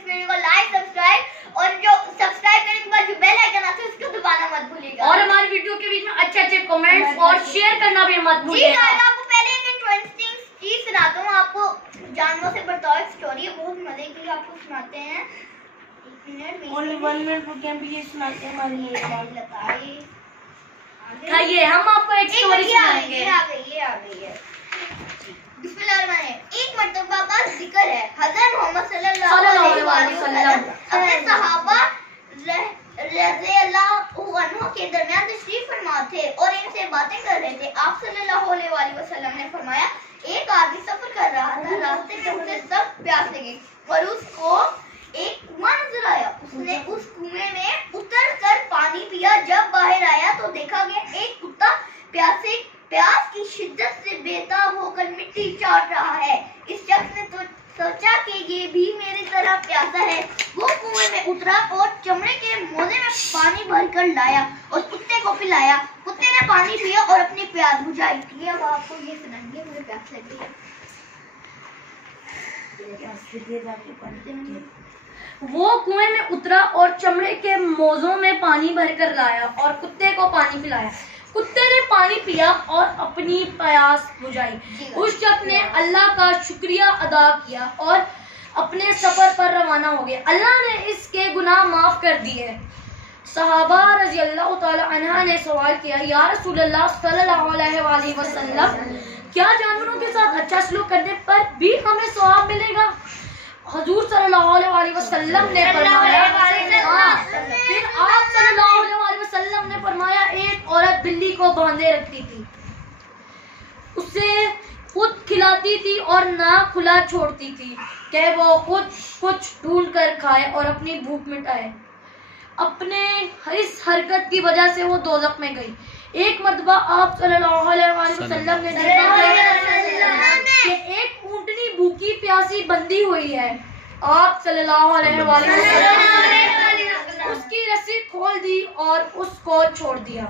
इस वीडियो को like subscribe और जो सब्सक्राइब करने के बाद जो बेल आइकन आता है उसको दबाना मत भूलिएगा। और हमारी वीडियो के बीच में अच्छे कमेंट्स और शेयर करना भी मत भूलिएगा। आपको पहले एक इंटरेस्टिंग चीज सुनाता हूँ। आपको जानवरों से बर्ताव एक स्टोरी है, बहुत मजे की, आपको सुनाते हैं। Only 1 minute for can be सुनाते हैं हमारी ये हम आपको एक स्टोरी सुनाएंगे। ये आ गई है। एक मर्तबा का जिक्र है, हज़रत मोहम्मद सल्लल्लाहु अलैहि वसल्लम अपने सहाबा रज़ियल्लाहु अन्हु के दरमियान तशरीफ फरमा थे और इनसे बातें कर रहे थे। आप सल्लल्लाहु अलैहि वसल्लम ने फरमाया, एक आदमी सफर कर रहा था, रास्ते में उसे सख्त प्यास लगी और उसको एक कुआं नजर आया। उसने उस कुएं में उतरकर पानी पिया। जब बाहर आया तो देखा गया एक कुत्ता प्यास की शिद्दत से बेताब होकर मिट्टी चाट रहा है। इस शख्स ने तो सोचा कि ये भी मेरी तरह प्यासा है। वो कुएं में उतरा और चमड़े के मोजे में पानी भरकर लाया और कुत्ते को पिलाया। कुत्ते ने पानी पिया और अपनी प्यास बुझाई। ये अब आपको ये सुनाएंगे, मुझे प्यास लगी है। वो कुएं में उतरा और चमड़े के मोजों में पानी भरकर लाया और कुत्ते को पानी पिलाया। कुत्ते ने पानी पिया और अपनी प्यास बुझाई। उस शख्स ने अल्लाह का शुक्रिया अदा किया और अपने सफर पर रवाना हो गया। अल्लाह ने इसके गुनाह माफ कर दिए। सहाबा रज़ियल्लाहु ताला अन्हा ने सवाल किया, या रसूलल्लाह सल्लल्लाहु अलैहि वसल्लम, क्या जानवरों के साथ अच्छा सलूक करने पर भी हमें सवाब मिलेगा? हुजूर सल्लल्लाहु अलैहि वसल्लम ने फरमाया, फिर आप सल्लल्लाहु अलैहि वसल्लम ने फरमाया, एक औरत बिल्ली को बांधे रखती थी, उसे खुद खिलाती थी और ना खुला छोड़ती थी कि वो खुद कुछ ढूंढ कर खाए और अपनी भूख मिटाए। अपने इस हरकत की वजह से वो दोज़ख में गई। एक मर्तबा आप सल्लल्लाहु अलैहि वसल्लम ने देखा कि एक ऊंटनी भूखी प्यासी बंधी हुई है। आप सल्लल्लाहु अलैहि वसल्लम ने उसकी रस्सी खोल दी और उसको छोड़ दिया।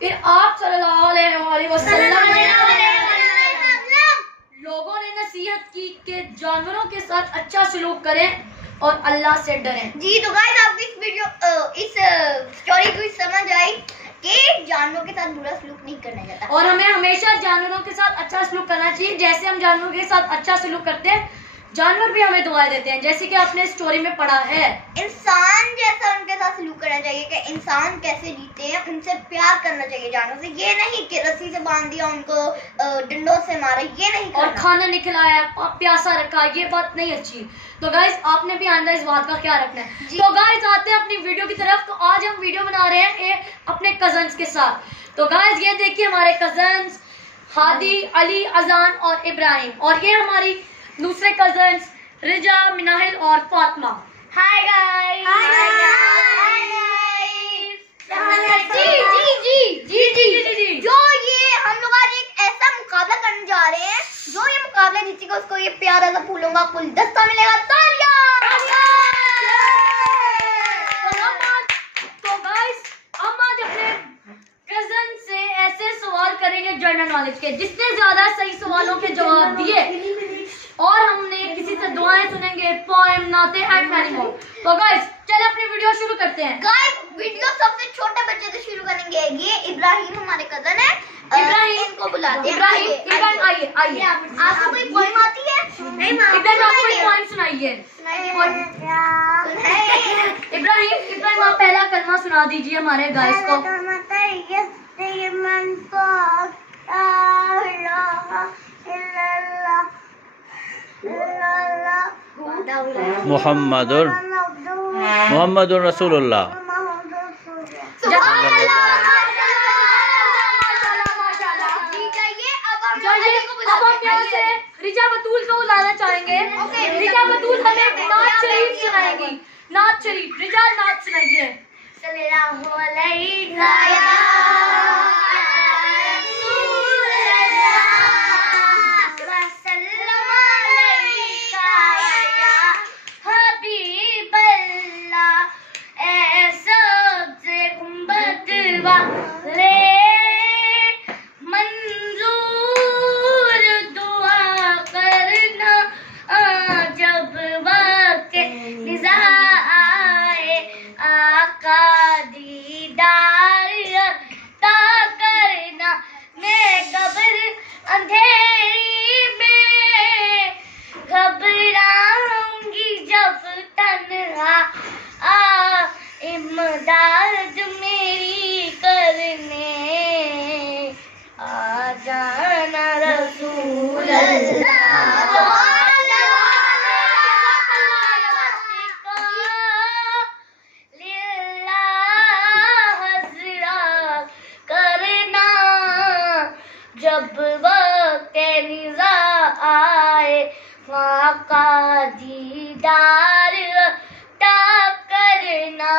फिर आप सल्लल्लाहु अलैहि वसल्लम लोगों ने नसीहत की कि जानवरों के साथ अच्छा सलूक करें और अल्लाह से डरें। जी तो गाइस, आपको इस वीडियो इस स्टोरी को समझ आई कि जानवरों के साथ बुरा सलूक नहीं करना चाहता और हमें हमेशा जानवरों के साथ अच्छा सलूक करना चाहिए। जैसे हम जानवरों के साथ अच्छा सलूक करते हैं, जानवर भी हमें दुआएं देते हैं, जैसे कि आपने स्टोरी में पढ़ा है। इंसान जैसा उनके साथ सलूक करना चाहिए कि इंसान कैसे जीते हैं, उनसे प्यार करना चाहिए जानवरों से। ये नहीं कि रस्सी से बांध दिया, उनको डंडों से मारा, ये नहीं करना। और खाना नहीं खिलाया, प्यासा रखा, ये बात नहीं अच्छी। तो गाइस, आपने भी आइंदा इस बात का ख्याल रखना है। तो गाइस, आते हैं अपनी वीडियो की तरफ। तो आज हम वीडियो बना रहे हैं अपने कजन्स के साथ। तो गाइस, ये देखिए हमारे कजन्स हादी, अली, अजान और इब्राहिम, और ये हमारी दूसरे कजन्स रिजा, मिनाहिल और फातिमा। Hi guys. जी जो ये हम लोग आज एक ऐसा मुकाबला करने जा रहे हैं, जो ये मुकाबला जीतेगा उसको ये प्यारा सा फूलों का गुलदस्ता मिलेगा। तो गाइस, हम आज अपने कजन से ऐसे सवाल करेंगे जनरल नॉलेज के, जिसने ज्यादा सही सवालों के जवाब दिए, और हमने किसी से दुआएं सुनेंगे, पोएम, नाते एंड मैनी मोर। तो गाइस, चलिए अपनी वीडियो शुरू करते हैं। गाइस, वीडियो सबसे छोटे बच्चे से शुरू करेंगे। ये इब्राहिम हमारे कजन है। इब्राहिम को बुलाते हैं। इब्राहिम आइए। आपको कोई पोएम आती है? इब्राहिम, आप कोई पोएम सुनाइए। इब्राहिम आप पहला कलमा सुना दीजिए हमारे गाइस को। मोहम्मदुर रसूलुल्लाह। अब हम यहाँ से रिजा बतूल को बुलाना चाहेंगे। रिजा बतूल हमें नात शरीफ सुनाएंगी। नात शरीफ, रिजा नात सुनाइए। मंजूर दुआ करना जब वक्त इमदाद मेरी करने आ जाना रसूल जब वक्त निज़ा आए वहाँ का दीदार करना।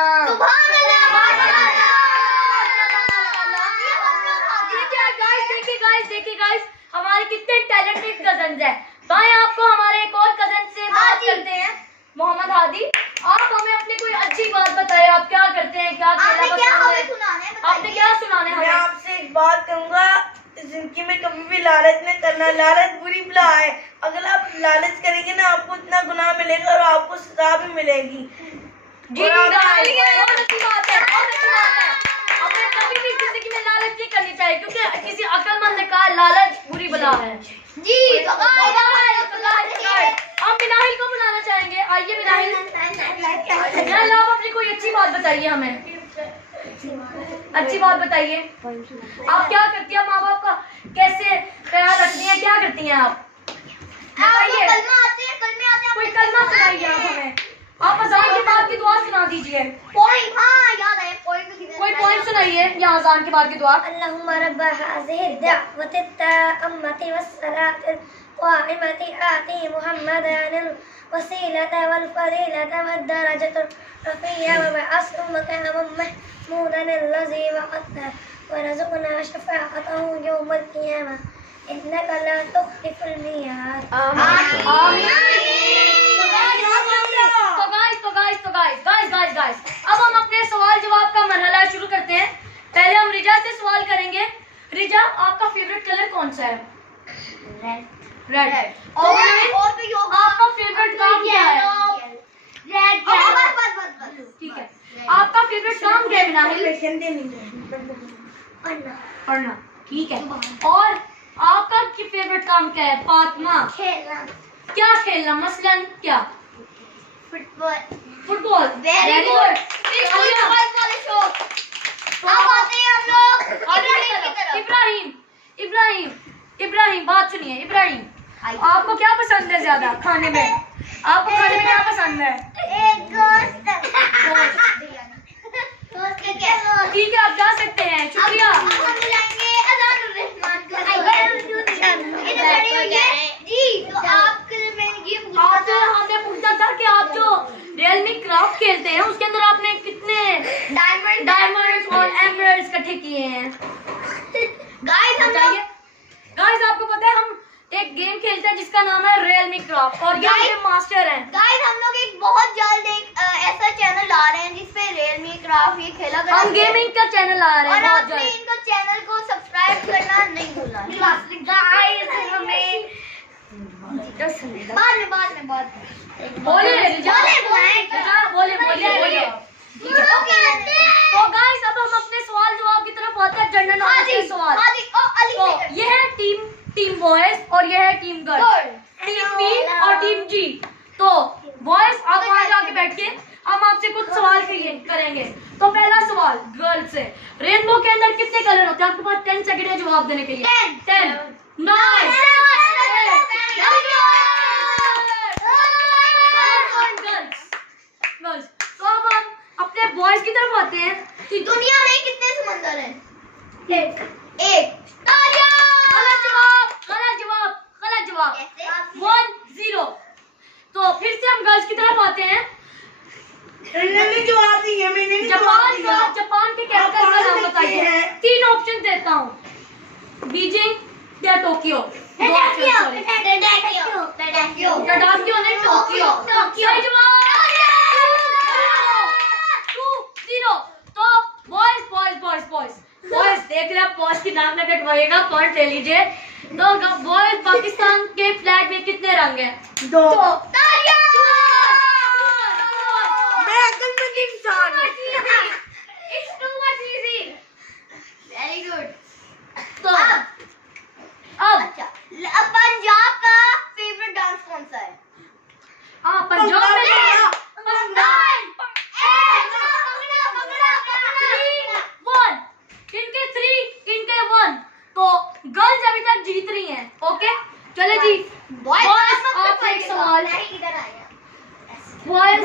देखिए गाइस हमारे कितने टैलेंटेड कजन्स हैं। भाई आपको हमारे एक और कजन से बात करते हैं, मोहम्मद हादी। आप हमें अपनी कोई अच्छी बात बताइए, आप क्या करते हैं, क्या आपने क्या सुनाने मैं आपसे एक बात कहूँगा, जिंदगी में कभी भी लालच नहीं करना। लालच बुरी बला है। अगर आप लालच करेंगे ना, आपको इतना गुनाह मिलेगा और आपको सजा भी मिलेगी। जी बहुत अच्छी बात है, बहुत अच्छी बात है। हमें कभी भी जिंदगी में लालच नहीं करनी चाहिए, क्योंकि किसी अक्लमंद ने कहा लालच बुरी बला है। जी तो हम बिनाहिल को बुलाना चाहेंगे। आइए बिनाहिल, आप अपनी कोई अच्छी बात बताइए, हमें अच्छी बात बताइए। आप क्या करती हैं, माँ बाप का कैसे ख्याल रखती हैं, क्या करती हैं आप? बताइए, कोई कलमा सुनाइए आप हमें। आप अज़ान के बाद की दुआ सुना दीजिए। पॉइंट, हाँ याद है पॉइंट। कोई पॉइंट सुनाइए यहाँ अज़ान के बाद की दुआ। अल्लाहुम्मा रब्ब हाज़िहि दअवति ताम्मति वस्सलाति क़ाइमति आति मुहम्मदन वसीलता वल फज़ीलता वद दरजतुर रफ़िया व बअसहु मक़ामम महमूदन अल्लज़ी वअदता वरज़ुक़ना शफ़ाअतहु यौमल क़ियामह इन्नका ला तुख़्लिफ़ुल मियाद। गाइस अब हम अपने सवाल जवाब का मरहला शुरू करते हैं। पहले हम रिजा से सवाल करेंगे। रिजा, आपका फेवरेट कलर कौन सा है? रेड। और भी योग आपका फेवरेट काम क्या है? ठीक है, आपका फेवरेट काम क्या है बिनाहिल? पढ़ना। ठीक है, और आपका फेवरेट काम क्या है फातिमा? खेलना। क्या खेलना, मसलन क्या? फुटबॉल। Very good. अब आते हैं हम लोग इब्राहिम, बात सुनिए। इब्राहिम, आपको क्या पसंद है ज्यादा खाने में? आपको खाने में क्या पसंद है? ठीक है, आप जा सकते हैं, शुक्रिया। आपसे हमने पूछा था कि आप जो रियलमी क्राफ्ट खेलते हैं उसके अंदर आपने कितने डायमंड्स और एमरल्ड्स इकट्ठे किए हैं? गाइस आपको पता है हम एक गेम खेलते हैं जिसका नाम है रियलमी क्राफ्ट, और ये मास्टर हैं। गाइस हम लोग एक बहुत जल्द एक ऐसा चैनल ला रहे हैं जिसपे रियलमी क्राफ्ट ये खेला करेंगे। हम गेमिंग का चैनल ला रहे हैं और बहुत आपने जल्द। इनका चैनल को सब्सक्राइब करना नहीं भूलना। गाइस हमें बाद में बोलिए तो गाइस अब हम अपने सवाल जवाब की तरफ आते हैं। जनरल नॉलेज के सवाल। तो ये है टीम बॉयज और ये है टीम गर्ल्स, टीम बी और टीम जी। तो बॉयज आप वहां जाके बैठिए, हम आपसे कुछ सवाल करेंगे। तो पहला सवाल गर्ल्स से, रेनबो के अंदर कितने कलर होते हैं? आपके पास 10 सेकंड है जवाब देने के लिए। 10 9 गर्ल्स। तो अब हम अपने बॉयज की तरफ आते हैं कि दुनिया में कितने समंदर हैं? एक। गलत जवाब 1-0। तो फिर से हम गर्ल्स की तरफ आते हैं। जवाब दिए मैंने। जापान के कैपिटल का नाम बताइए। 3 ऑप्शन देता हूँ, बीजिंग या टोक्यो। टोक्यो सही जवाब। 2-0। तो बॉयज देख ले, बॉयज की नाम न कटवाइएगा, पॉइंट ले लीजिए। तो बॉयज, पाकिस्तान के फ्लैग में कितने रंग हैं? 2। मैं अक्लमंद इंसान हूं। It's too much easy. Very good. तो अब पंजाब का फेवरेट डांस कौन सा है? पंजाब में बॉयज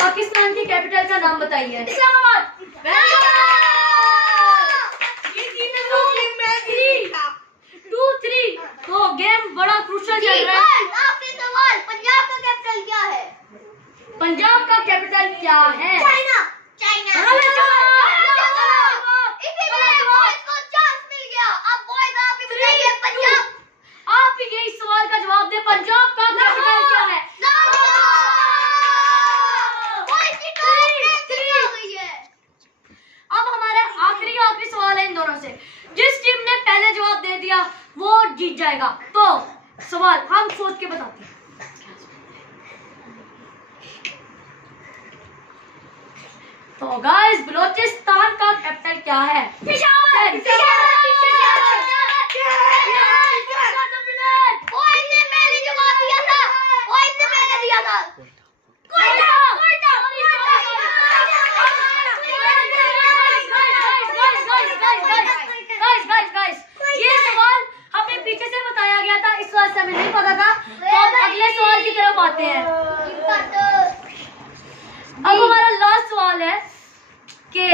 पाकिस्तान की कैपिटल का नाम बताइए। इस्लामाबाद। Two three. तो गेम बड़ा क्रूशल चल रहा है। आखिरी सवाल, पंजाब का कैपिटल क्या है? पंजाब का कैपिटल क्या है? चाइना। चाइना। बॉयज को चांस मिल गया। अब बॉयज आप ही बताइए पंजाब। आप ही इस सवाल का जवाब दे, पंजाब का कैपिटल क्या है? अब हमारा आखिरी सवाल है इन दोनों से। जिस टीम ने पहले जवाब दे दिया वो जीत जाएगा। तो सवाल हम सोच के बताते हैं। तो गाइस, बलूचिस्तान का कैपिटल क्या है? पेशावर। बॉयज ने पहले जवाब दिया था। बॉयज ने पहले दिया था। गाइस, ये सवाल हमें पीछे से बताया गया था, इस वजह से हमें नहीं पता था। तो हम अगले सवाल की तरफ आते हैं। अब हमारा लास्ट सवाल है कि